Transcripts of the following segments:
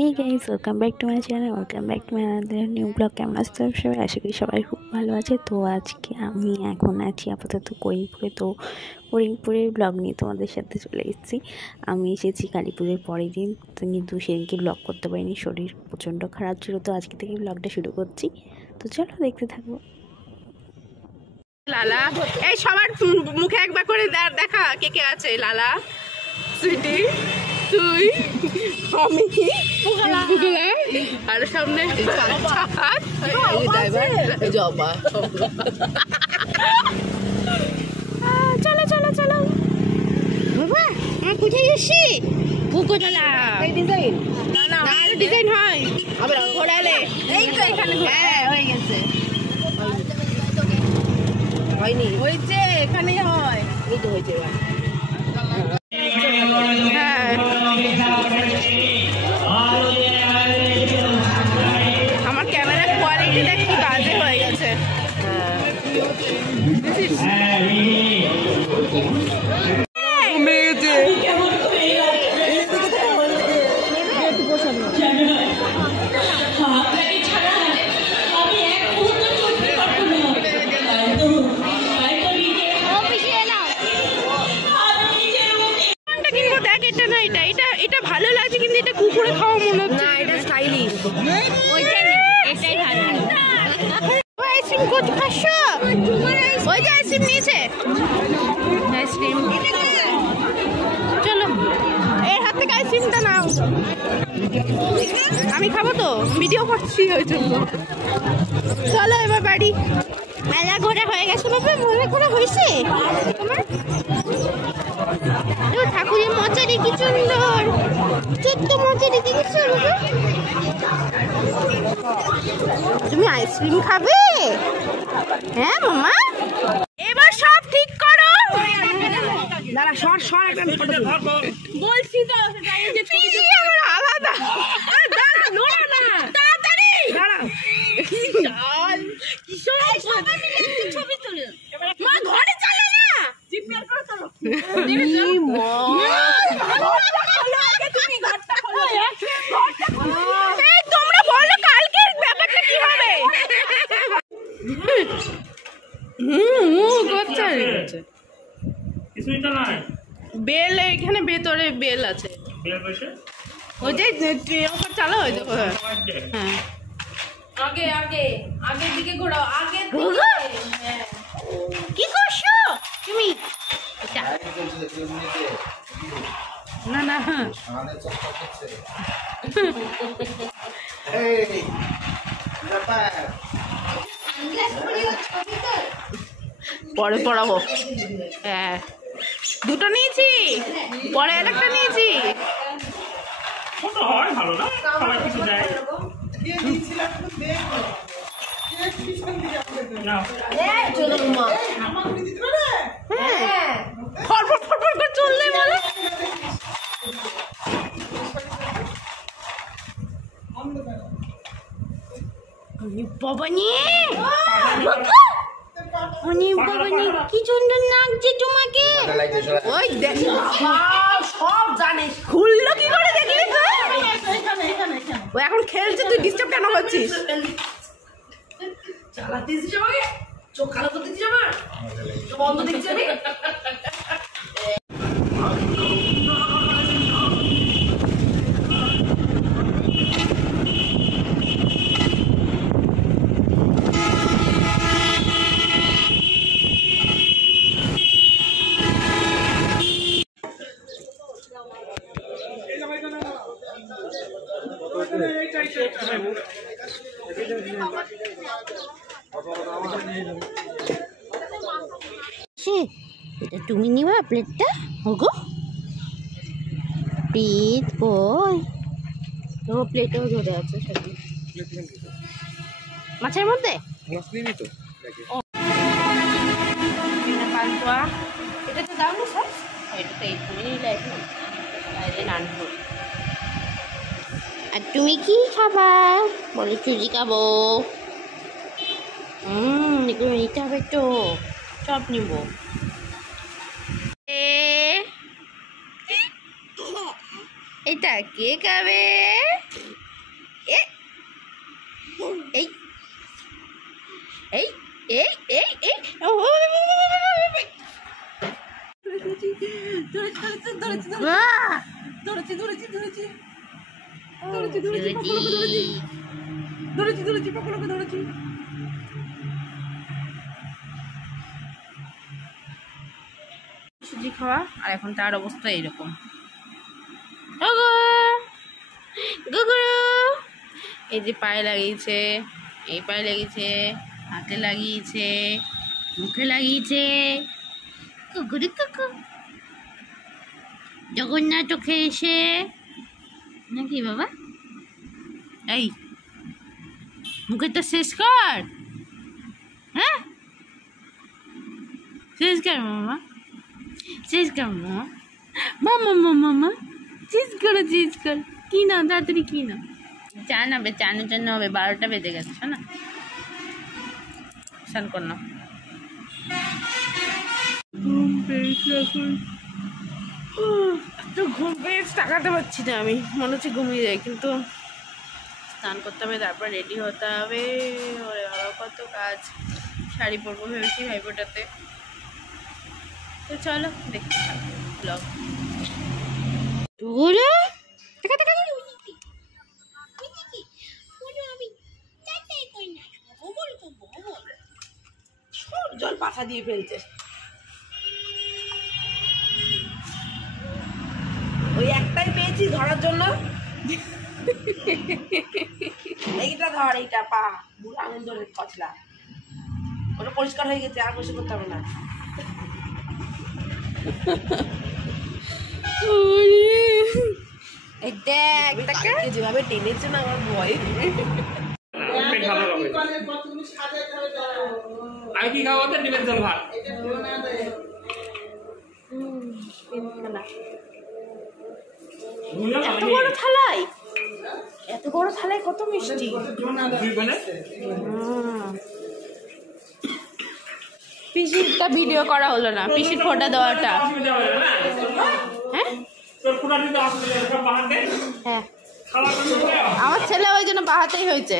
Hey guys, welcome back to my channel, welcome back to my another new blog. কেমন আছো সবাই? আশা করি সবাই খুব ভালো আছে। তো আজকে আমি এখন আছি আপাতত করিমপুরে। তো করিমপুরের ব্লগ নিয়ে তোমাদের সাথে চলে এসেছি। আমি এসেছি কালীপুরের পরের দিন, তো কিন্তু সেদিনকে ব্লগ করতে পারিনি, শরীর প্রচণ্ড খারাপ ছিল। তো আজকে থেকে ব্লগটা শুরু করছি, তো চলো দেখতে থাকবো। লালা, এই সবার মুখে একবার করে দেখা কে কে আছে। লালা, সুইটি, তুই, আমি, পুগলা, আর সামনে চলো চলো চলো বাবা। কোথায় যাচ্ছি? পুকুরতলা। ডিজাইন না ডিজাইন হয় ঘোরালে এই তো এখানে। হ্যাঁ হয়ে গেছে, হয়নি, হয়েছে, এখানেই হয়, এই তো হয়েছে। হ্যাঁ আমার ক্যামেরার কোয়ালিটিটা কি বাজে হয়ে গেছে। এটা ভালো লাগছে, কিন্তু এটা কুকুরে খাওয়া মনে হচ্ছে না, এটা স্টাইলিশ। এটাই ভালো। আইসক্রিম কত খাচ্ছো? ওই যে আইসক্রিম নিয়েছে, আইসক্রিম। চলো এর হাত থেকে আইসক্রিমটা নাও, আমি খাবো তো, ভিডিও করছি ওই জন্য। চলো এবার বাড়ি। মেলা ঘোরা হয়ে গেছে বাবা? মেলা ঘোরা হয়েছে তোমার? ঠাকুরের মচারি কি সুন্দর, ছোট্ট মচারি দেখেছো? তুমি আইসক্রিম খাবে? হ্যাঁ মামা, এবার সব ঠিক করো। দাঁড়া, সর সর, একটা বলছি তো আমার আলাদা। দাঁড়া, নোড়া না, তাড়াতাড়ি দাঁড়া। ছবি তুলে মা, ঘরে চলে না, জিপিআর করে চলো। তোমরা বলো কালকের ব্যাপারটা কি হবে? বেল এখানে ভেতরে বেল আছে, ওই যে ওপর চালা হয় দেখো। হ্যাঁ আগে আগে আগের দিকে ঘোরাও, আগে কি করছো তুমি? না না পরে পড়াবো। হ্যাঁ দুটো নিয়েছি, পরে আরেকটা নিয়েছি। ফটফট ফটফট করে চললে বলো। বাবা নিয়ে কি সুন্দর লাগছে তোমাকে। ওই সব জানিস, খুললো কি করে দেখলি তো? ও এখন খেলছে, তুই ডিস্টার্ব কেন করছিস? চালাতে দিচ্ছিস আমাকে, চোখ খারাপ করতে দিচ্ছিস আমার, বন্ধ দেখছি আমি। এটা তুমি নিবা প্লেটটা? ওগো প্লেট কই? ও প্লেটও ধরে আছে সাথে মাছের মধ্যে। পান্তুয়া এটা তো দাও না সব, এটা তো 8 নিলে এখন আরে নানবো। আর তুমি কি খাবা? বলে চুজি খাবো। এগুলো নিতে হবে তো, সব নিব। এটা কে খাবে? এই এই এই এই এই সুজি খাওয়া আর এখন তার অবস্থা এইরকম। এই যে পায়ে লাগিয়েছে, এই পায়ে লাগিয়েছে, হাতে লাগিয়েছে, মুখে লাগিয়েছে। কুকুরি কুকু জগন্নাথ খেয়েছে নাকি বাবা? এই মুখে তো শেষ কর, হ্যাঁ শেষ কর মামা, শেষ কর মামা, মামা মামা মামা চিজ করো, চিজ কর। কি না তাড়াতাড়ি কি না, চান হবে, চানের জন্য হবে। 12টা বেজে গেছে, শোনা স্নান কর না। তো ঘুম পেয়েছে, তাকাতে পারছি না আমি, মনে হচ্ছে ঘুমিয়ে যাই, কিন্তু স্নান করতে হবে, তারপর রেডি হতে হবে। ওরে বাবা কত কাজ। শাড়ি পরবো ভেবেছি ভাইফোঁটাতে। তো চলো দেখতে থাকো ব্লগ। জল পাছা দিয়ে ফেলছে। ওই একটাই পেয়েছি ধরার জন্য। এইটা ধর, এইটা পা বুড়ো আঙুল ধরে কচলা, ওটা পরিষ্কার হয়ে গেছে, আর পরিষ্কার করতে হবে না। যেভাবে টেনেছে না আমার ভয়। আমি কি খাবো? ডিমের ঝোল ভাত। এত বড় থালায়, এত বড় থালায় কত মিষ্টি। পিসিরটা ভিডিও করা হলো না, পিসির ফোঁটা দেওয়াটা। হ্যাঁ হ্যাঁ, আমার ছেলে ওই জন্য বাহাতেই হয়েছে,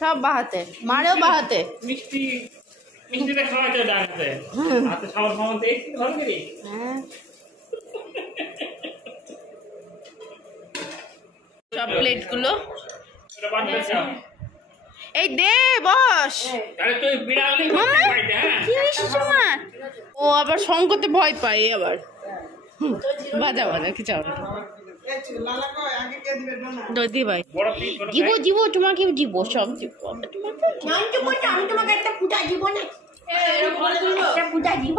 সব বাহাতে, মারেও বাহাতে। মিষ্টি মিষ্টিটা খাওয়াতে ডাকতে হাতে খাবার খাওয়াতে একটু ভালো করে। হ্যাঁ, সব প্লেট গুলো এই দে বস। ও আবার সঙ্গ করতে ভয় পায়, আবার বাজা বাজা কিছু হবে। দর্দি ভাই দিব দিব, তোমাকে দিব, সব দিব। আমি তোমাকে একটা ফুটা দিব না, একটা ফুটা দিব,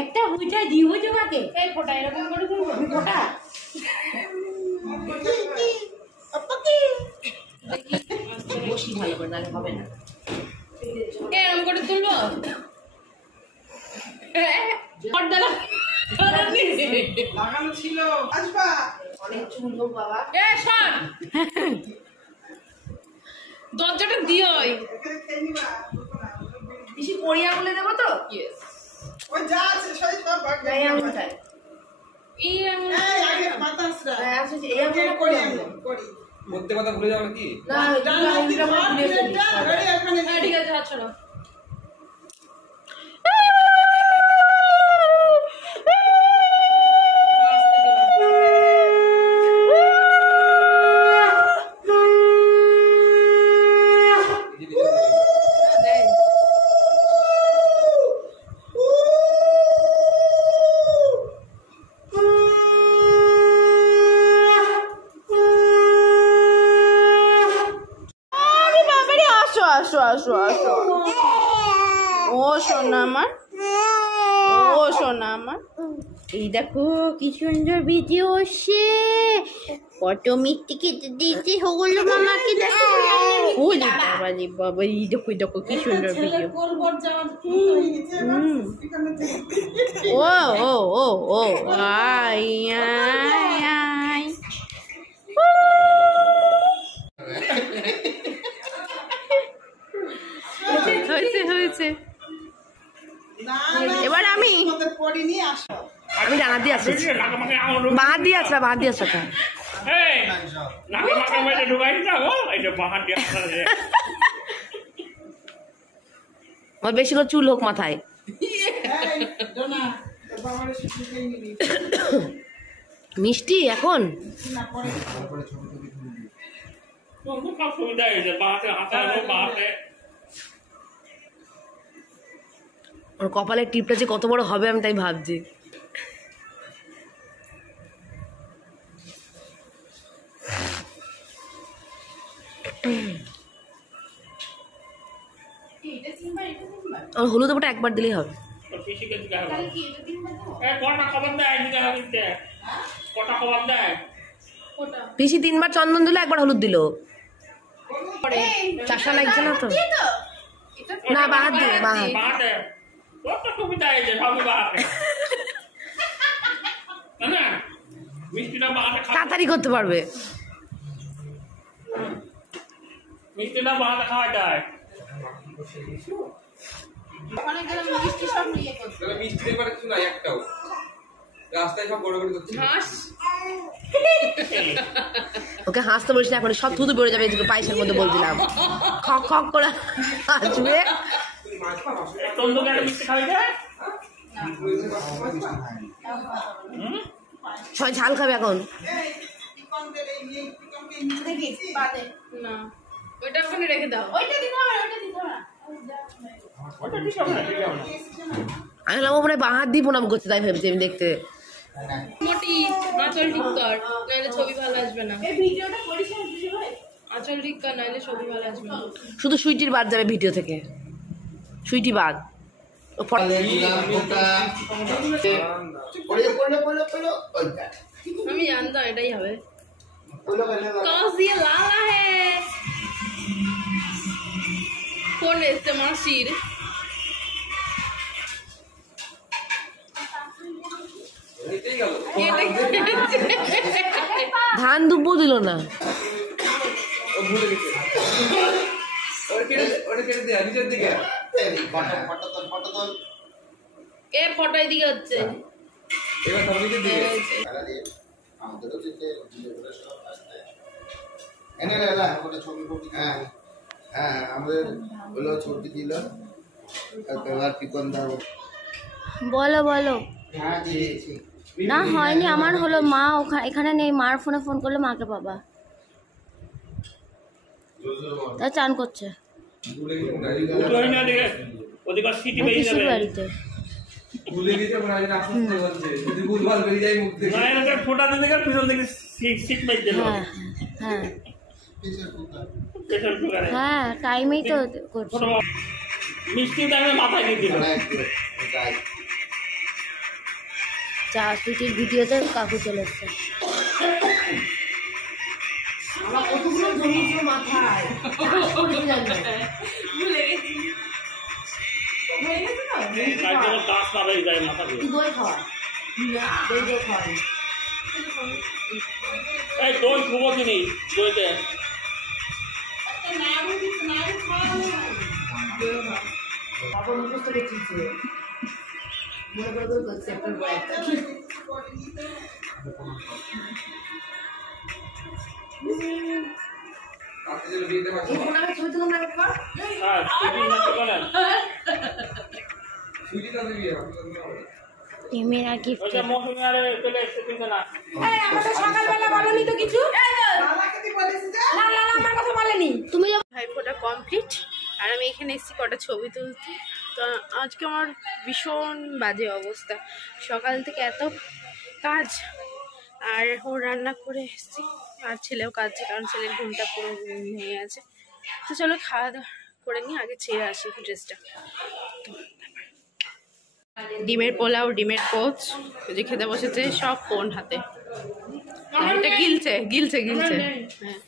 একটা ফুটা দিব তোমাকে। এই ফোটা এরকম করে তুলবো, ফোটা বসি ভালো করে, নাহলে হবে না। এরকম করে তুলবো। লাগানো ছিল আসবা অনেক চুল গো বাবা। দরজাটা দিও, এখানে খেয়ে নিবা। বেশি পরিয়া বলে দেবো তো। ওই যা আছে সব ভাগ এই আঙুলটায়, এই আঙুল এই আগে বাতাসরা এই আঙুলটা করি করি আমি করি মধ্যে কথা ভুলে যাবে কি? না, ডান হাত দিয়ে ধর প্লেটটা ধরে এখানে হ্যাঁ ঠিক আছে, হাত ছাড়ো। আসো আসো আসো, ও সোনা আমার, ও সোনা আমার। এই দেখো কি সুন্দর ভিডিও আসছে, কত মিষ্টি খেতে দিয়েছে হগুলো মামাকে। দেখো ওরে বাবা রে বাবা, এই দেখো দেখো কি সুন্দর ভিডিও। ও ও ও ও আই আই আই। হয়েছে হয়েছে, এবার আমি পড়িনি আসো। আমি ডানা দিয়ে আসছি, বাহাত দিয়ে আসলাম, বাহাত দিয়ে আসলাম। এই নাকে মাকে মেরে ঢুকাই না গো এই যে বাহার দিয়ে আমার বেশি করে চুল হোক মাথায়। মিষ্টি এখন খুব সুবিধা হয়েছে বাহাতে হাতে বাহাতে ওর কপালের টিপটা যে কত বড় হবে আমি তাই ভাবছি। আমার হলুদ ওটা একবার দিলেই হবে। পিসিকে দিতে হবে কটা খবর দেয় দিতে হবে কটা খবর দেয় পিসি 3 বার চন্দন দিল, একবার হলুদ দিল। চাষা লাগছে না তো? না বাহাত দিয়ে বাহাত। বাহাতে কত সুবিধা হয়েছে সবই বাহাতে না মিষ্টিটা বাহাতে তাড়াতাড়ি করতে পারবে। মিষ্টিটা বাহাতে খাওয়া যায় মিষ্টি ব্যাপারে কিছু নাই একটাও, রাস্তায় সব গড়গড়ি করছে। ওকে হাসতে বলিস না, এখন সব থুতু বেরো যাবে। পায়েসের মধ্যে বলছিলাম খক খক করে আসবে। মিষ্টি খাওয়া যায় সবাই ঝাল খাবে এখন। ওইটা ওখানে রেখে দাও। ওইটা দিতে হবে, ওইটা দিতে হবে না। ওটা ঠিক হবে না আমি বললাম মনে হয় বাহাত দিয়ে প্রণাম করছে, তাই ভেবেছি আমি দেখতে। মোটি আঁচল ঠিক কর, নাহলে ছবি ভালো আসবে না। এই ভিডিওটা করিস না দিদি ভাই, আঁচল ঠিক কর, নাহলে ছবি ভালো আসবে না। শুধু সুইটির বাদ যাবে ভিডিও থেকে, সুইটি বাদ। আমি জানতাম এটাই হবে। টস দিয়ে লালা হে কোন এসছে মাসির ধান দুব্বো দিল না। এ ফটো এদিকে হচ্ছে। বলো বলো। না হয়নি আমার, হলো মা এখানে নেই, মার ফোনে ফোন করলে মাকে পাবা। তা চান করছে পিসির বাড়িতে। হ্যাঁ হ্যাঁ টাইমেই তো করছে। মিষ্টি মাথায় দিয়ে দিল চা সুইটির ভিডিওতে কাকু চলে এসছে। দই শুভ জিনিস দইতে সকালবেলা বলনি তো কিছু, তুমি ভাইফোঁটা কমপ্লিট। আর আমি এখানে এসেছি কটা ছবি তুলতে। তো আজকে আমার ভীষণ বাজে অবস্থা, সকাল থেকে এত কাজ, আর ও রান্না করে এসেছি, আর ছেলেও কাঁদছে কারণ ছেলের ঘুমটা পুরো ভেঙে আছে। তো চলো খাওয়া দাওয়া করে নিই, আগে ছেড়ে আসি ড্রেসটা। ডিমের পোলাও, ডিমের কোচ যে খেতে বসেছে, সব ফোন হাতে। এটা গিলছে গিলছে গিলছে, হ্যাঁ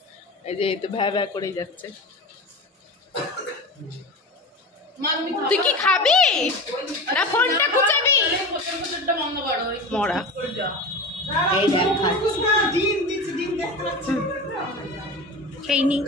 এই যে তো ভ্যা ভ্যা করেই যাচ্ছে। তুই কি খাবি না ফোনটা কুচাবি? মরা এই দেখ খেয়ে নি।